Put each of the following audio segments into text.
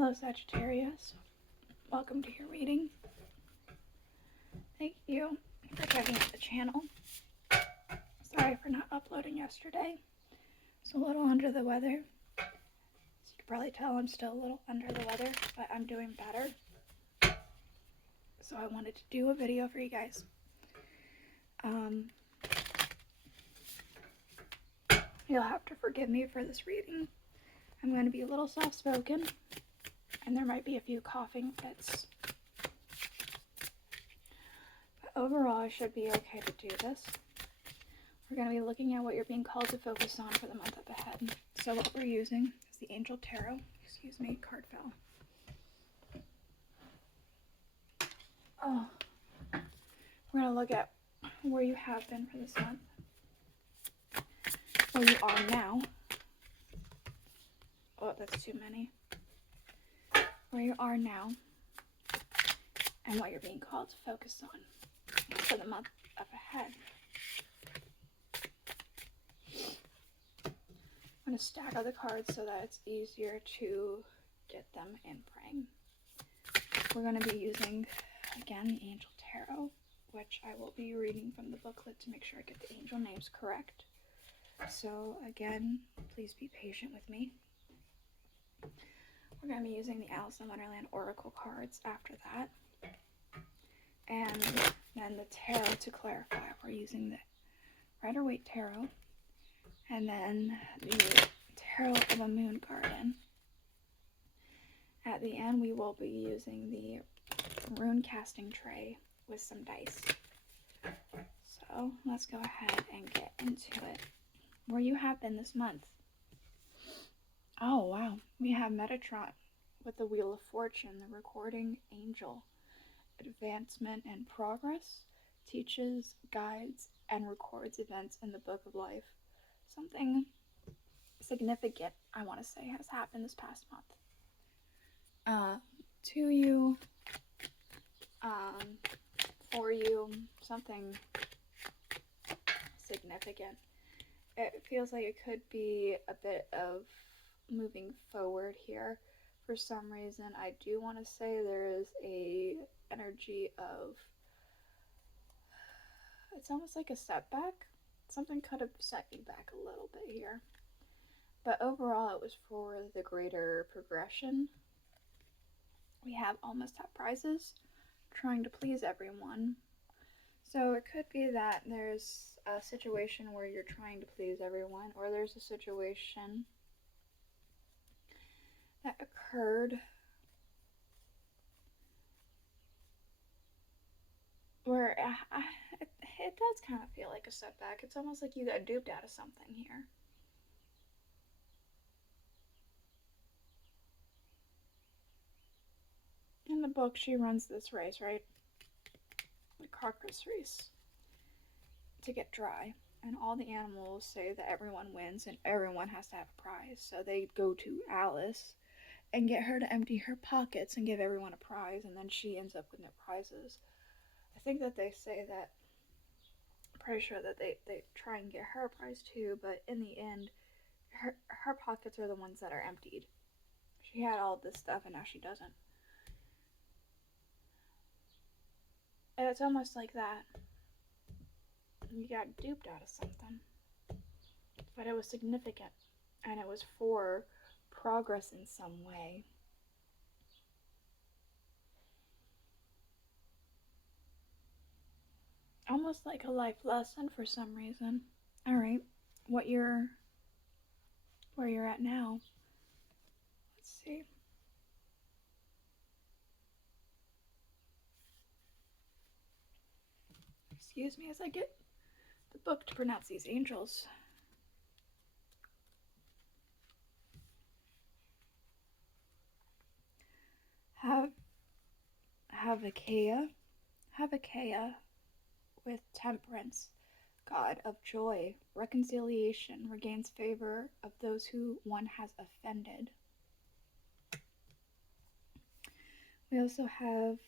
Hello Sagittarius, welcome to your reading. Thank you for checking out the channel. Sorry for not uploading yesterday. It's a little under the weather. As you can probably tell, I'm still a little under the weather, but I'm doing better. So I wanted to do a video for you guys. You'll have to forgive me for this reading. I'm going to be a little soft-spoken, and there might be a few coughing fits. But overall, I should be okay to do this. We're going to be looking at what you're being called to focus on for the month up ahead. So what we're using is the Angel Tarot. Excuse me, card fell. Oh, we're going to look at where you have been for this month, where you are now. Oh, that's too many. Where you are now, and what you're being called to focus on for the month up ahead. I'm going to stagger the cards so that it's easier to get them in frame. We're going to be using, again, the Angel Tarot, which I will be reading from the booklet to make sure I get the angel names correct. So, again, please be patient with me. We're going to be using the Alice in Wonderland Oracle cards after that. And then the Tarot to clarify. We're using the Rider-Waite Tarot. And then the Tarot of a Moon Garden. At the end, we will be using the rune casting tray with some dice. So let's go ahead and get into it. Where you have been this month. Oh, wow. We have Metatron with the Wheel of Fortune, the recording angel. Advancement and progress, teaches, guides, and records events in the Book of Life. Something significant, I want to say, has happened this past month. To you, for you, something significant. It feels like it could be a bit of moving forward here. For some reason, I do want to say there is a energy of, it's almost like a setback. Something could have set you back a little bit here. But overall, it was for the greater progression. We have almost top prizes, trying to please everyone. So it could be that there's a situation where you're trying to please everyone, or there's a situation that occurred where it does kind of feel like a setback. It's almost like you got duped out of something here. In the book, she runs this race, right? The carcass race. To get dry. And all the animals say that everyone wins and everyone has to have a prize. So they go to Alice and get her to empty her pockets and give everyone a prize, and then she ends up with no prizes. I think that they say that, I'm pretty sure that they try and get her a prize too, but in the end, her pockets are the ones that are emptied. She had all this stuff and now she doesn't. And it's almost like that. You got duped out of something. But it was significant, and it was for progress in some way. Almost like a life lesson for some reason. Alright, where you're at now. Let's see. Excuse me as I get the book to pronounce these angels. Havakea with temperance, god of joy, reconciliation, regains favor of those who one has offended. We also have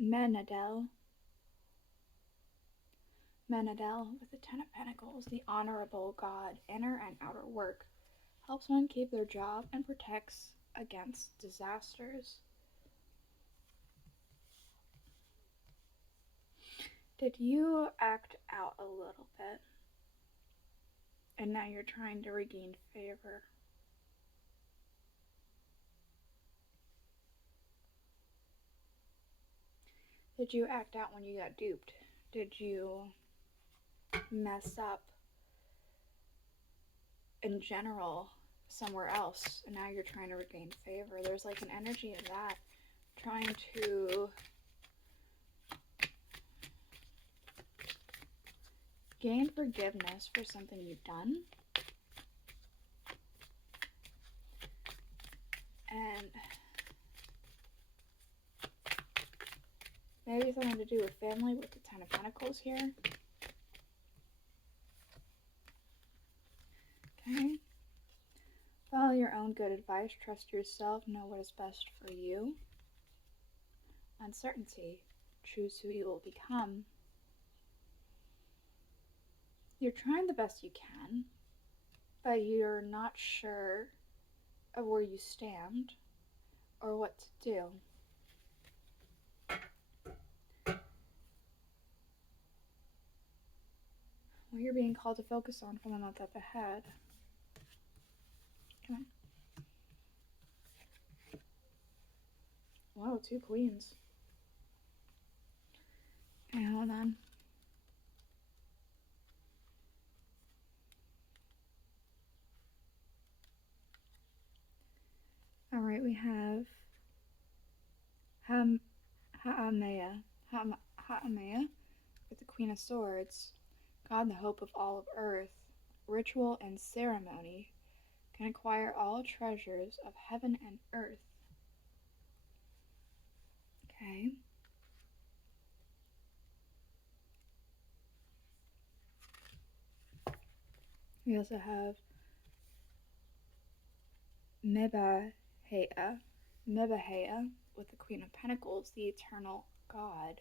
Menadel with the Ten of Pentacles, the honorable god, inner and outer work, Helps one keep their job and protects against disasters. Did you act out a little bit? And now you're trying to regain favor. Did you act out when you got duped? Did you mess up in general somewhere else and now you're trying to regain favor? There's like an energy of that, trying to gain forgiveness for something you've done, and maybe something to do with family with the Ten of Pentacles here. Okay. Follow your own good advice. Trust yourself. Know what is best for you. Uncertainty. Choose who you will become. You're trying the best you can, but you're not sure of where you stand or what to do. What you're being called to focus on for the month up ahead. Come on. Whoa, 2 queens. Okay, hold on. Alright, we have Ha'amea with the Queen of Swords. God, the hope of all of earth. Ritual and ceremony can acquire all treasures of heaven and earth. Okay. We also have Mebahea with the Queen of Pentacles, the eternal God.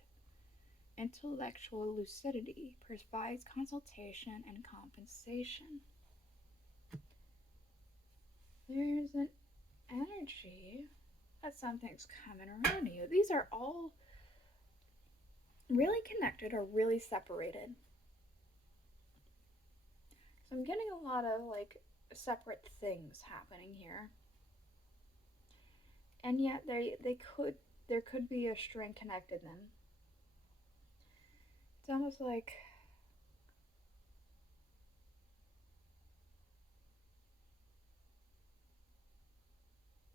Intellectual lucidity provides consultation and compensation. There's an energy that something's coming around you. These are all really connected or really separated. So I'm getting a lot of like separate things happening here. And yet there could be a string connected them. It's almost like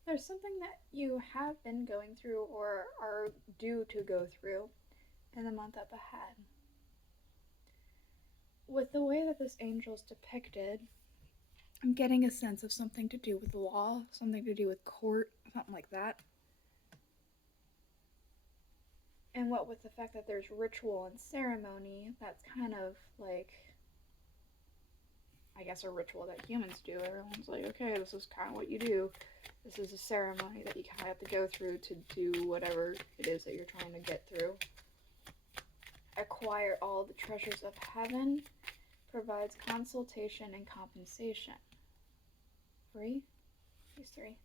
there's something that you have been going through or are due to go through in the month up ahead. With the way that this angel's depicted, I'm getting a sense of something to do with law, something to do with court, something like that. And what with the fact that there's ritual and ceremony, that's kind of like, I guess, a ritual that humans do. Everyone's like, okay, this is kind of what you do. This is a ceremony that you kind of have to go through to do whatever it is that you're trying to get through. Acquire all the treasures of heaven, provides consultation and compensation. 3? These 3.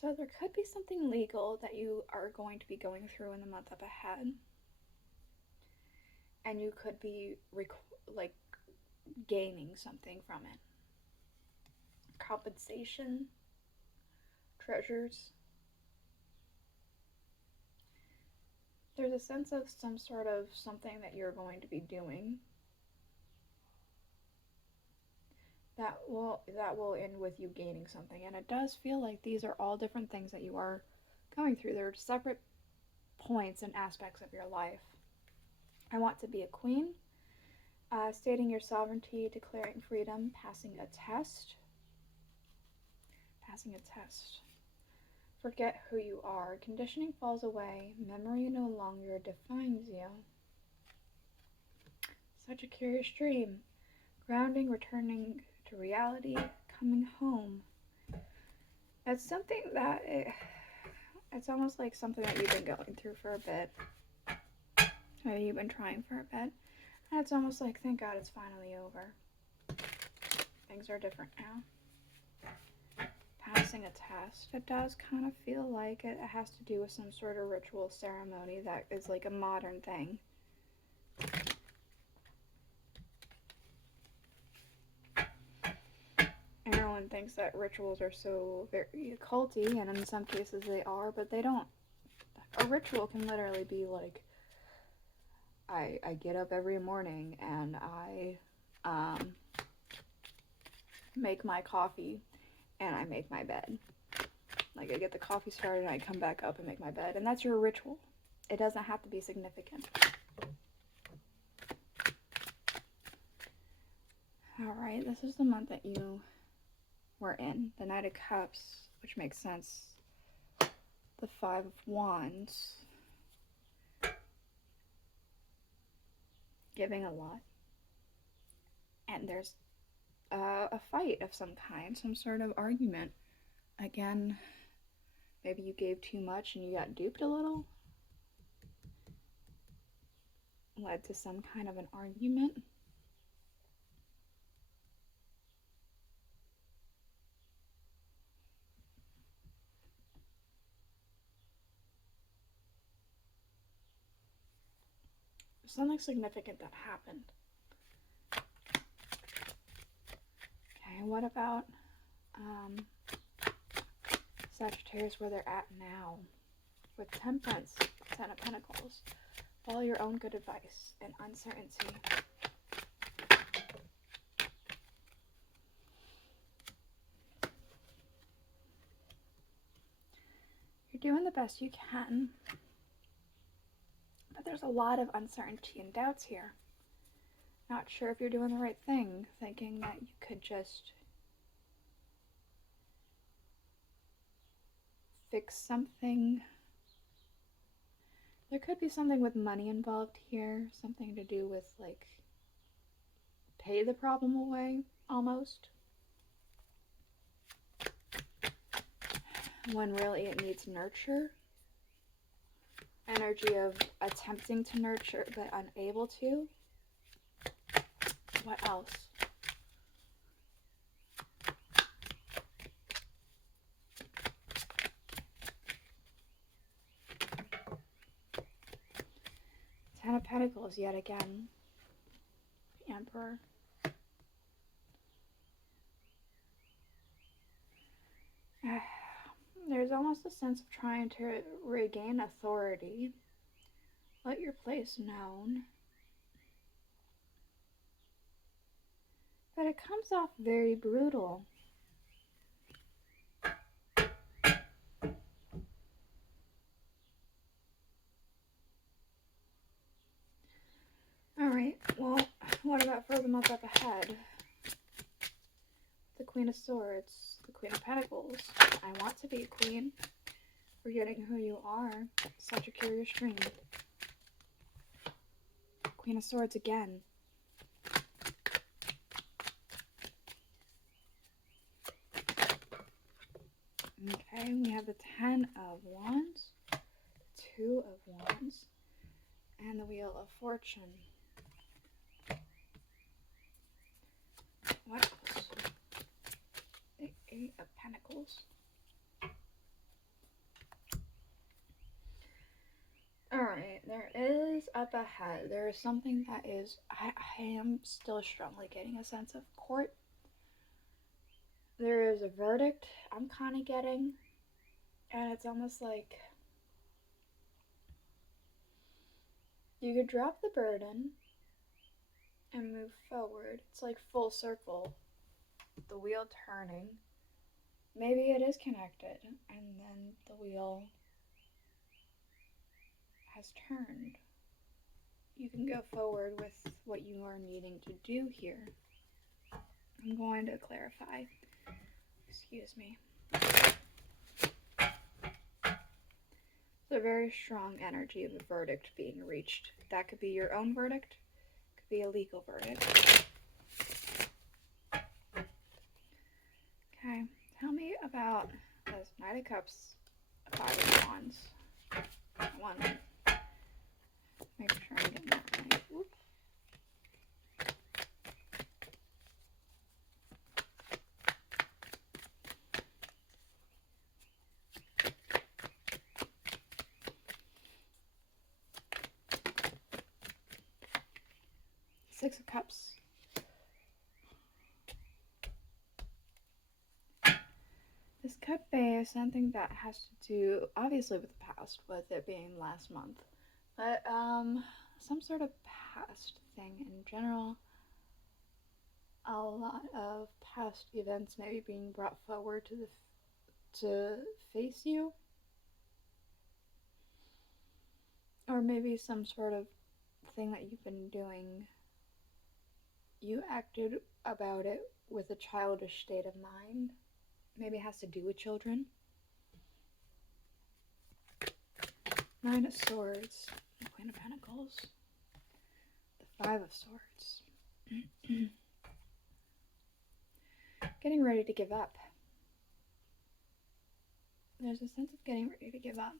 So there could be something legal that you are going to be going through in the month up ahead. And you could be gaining something from it. Compensation, treasures. There's a sense of some sort of something that you're going to be doing that will end with you gaining something. And it does feel like these are all different things that you are going through. They're separate points and aspects of your life. I want to be a queen. Stating your sovereignty, declaring freedom, passing a test. Forget who you are. Conditioning falls away. Memory no longer defines you. Such a curious dream. Grounding, returning to reality, coming home. It's something that it's almost like something that you've been going through for a bit. Maybe you've been trying for a bit. It's almost like, thank God it's finally over. Things are different now. Passing a test, it does kind of feel like it has to do with some sort of ritual ceremony that is like a modern thing. Everyone thinks that rituals are so very culty, and in some cases they are, but they don't. A ritual can literally be like, I get up every morning and I make my coffee and I make my bed. Like, I get the coffee started and I come back up and make my bed, and that's your ritual. It doesn't have to be significant. Alright, this is the month that you were in. The Knight of Cups, which makes sense. The Five of Wands. Giving a lot. And there's a fight of some kind, some sort of argument. Again, maybe you gave too much and you got duped a little. Led to some kind of an argument. Something significant that happened. Okay, what about Sagittarius, where they're at now? With Temperance, Ten of Pentacles. Follow your own good advice and uncertainty. You're doing the best you can. But there's a lot of uncertainty and doubts here. Not sure if you're doing the right thing, thinking that you could just fix something. There could be something with money involved here, something to do with, like, pay the problem away, almost. When really it needs nurture. Energy of attempting to nurture but unable to. What else? Ten of Pentacles yet again. The Emperor. There's almost a sense of trying to regain authority. Let your place known. But it comes off very brutal. Alright, well, what about for the month up ahead? The Queen of Swords, the Queen of Pentacles. I want to be a queen. Forgetting who you are. Such a curious dream. Queen of Swords again. Okay, we have the Ten of Wands, Two of Wands, and the Wheel of Fortune. What else? The Eight of Pentacles. Alright, there is up ahead. There is something that is, I am still strongly getting a sense of court. There is a verdict I'm kind of getting, and it's almost like you could drop the burden and move forward. It's like full circle, the wheel turning. Maybe it is connected, and then the wheel has turned. You can go forward with what you are needing to do here. I'm going to clarify. Excuse me. It's a very strong energy of a verdict being reached. That could be your own verdict. Could be a legal verdict. Okay, tell me about this Knight of Cups, Five of Wands. One. Make sure I'm getting that right. Whoop. Six of Cups. This could be something that has to do, obviously, with the past, with it being last month. But, some sort of past thing in general. A lot of past events maybe being brought forward to face you. Or maybe some sort of thing that you've been doing. You acted about it with a childish state of mind. Maybe it has to do with children. Nine of Swords. The Queen of Pentacles. The Five of Swords. Getting ready to give up. There's a sense of getting ready to give up.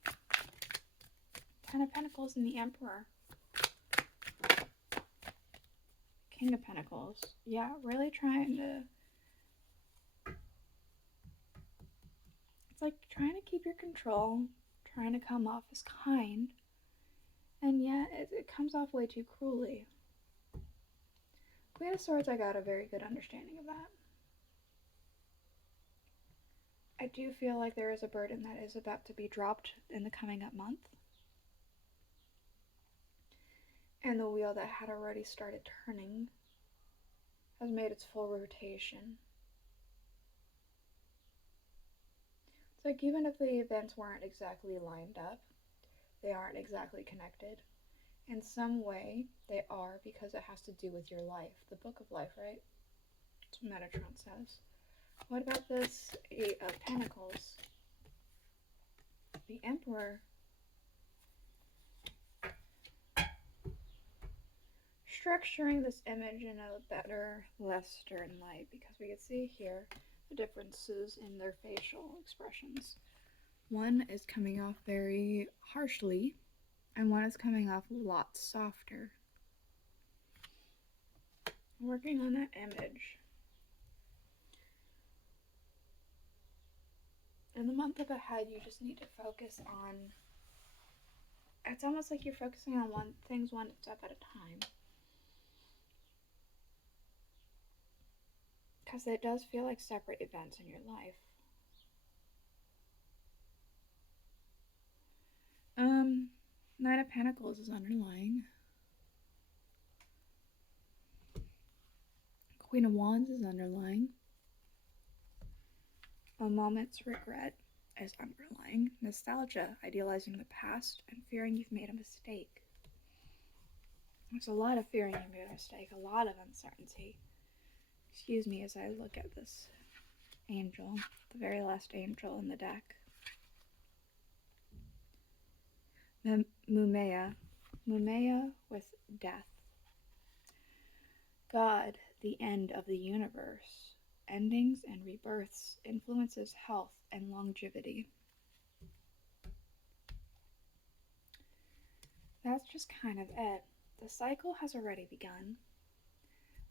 Ten of Pentacles and the Emperor. King of Pentacles. Yeah, really trying to... It's like trying to keep your control, trying to come off as kind, and yet it comes off way too cruelly. Queen of Swords, I got a very good understanding of that. I do feel like there is a burden that is about to be dropped in the coming up month. And the wheel that had already started turning has made its full rotation. It's like even if the events weren't exactly lined up, they aren't exactly connected. In some way, they are, because it has to do with your life. The Book of Life, right? That's what Metatron says. What about this Eight of Pentacles? The Emperor. Structuring this image in a better, less stern light, because we can see here the differences in their facial expressions. One is coming off very harshly, and one is coming off a lot softer. Working on that image. In the month up ahead, you just need to focus on, it's almost like you're focusing on things one step at a time. Because it does feel like separate events in your life. Nine of Pentacles is underlying. Queen of Wands is underlying. A moment's regret is underlying. Nostalgia, idealizing the past, and fearing you've made a mistake. There's a lot of fearing you made a mistake, a lot of uncertainty. Excuse me as I look at this angel, the very last angel in the deck. Mumea with death. God, the end of the universe. Endings and rebirths influences health and longevity. That's just kind of it. The cycle has already begun,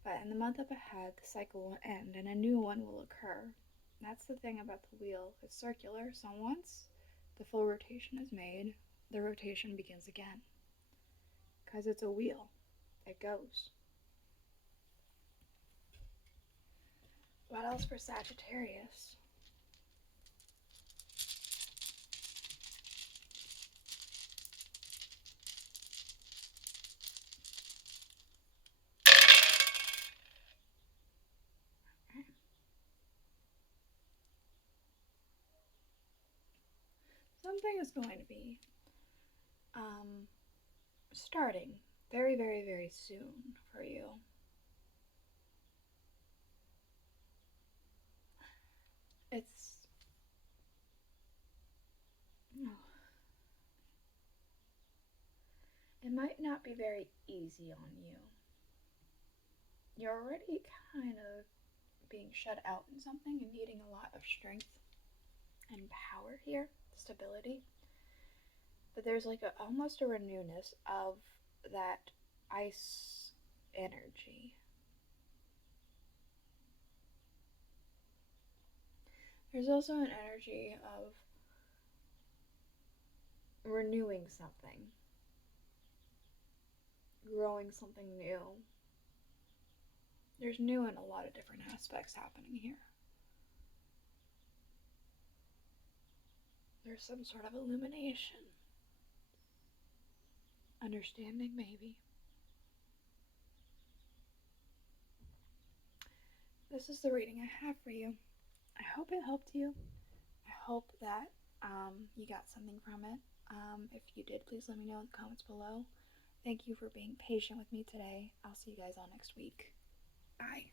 but in the month up ahead, the cycle will end and a new one will occur. That's the thing about the wheel. It's circular, so once the full rotation is made, the rotation begins again. Because it's a wheel. It goes. What else for Sagittarius? Something is going to be starting very, very, very soon for you. It might not be very easy on you. You're already kind of being shut out in something and needing a lot of strength and power here, stability. But there's like almost a renewness of that ice energy. There's also an energy of renewing something, growing something new. There's new and a lot of different aspects happening here. There's some sort of illumination. Understanding, maybe. This is the reading I have for you. I hope it helped you. I hope that you got something from it. If you did, please let me know in the comments below. Thank you for being patient with me today. I'll see you guys all next week. Bye.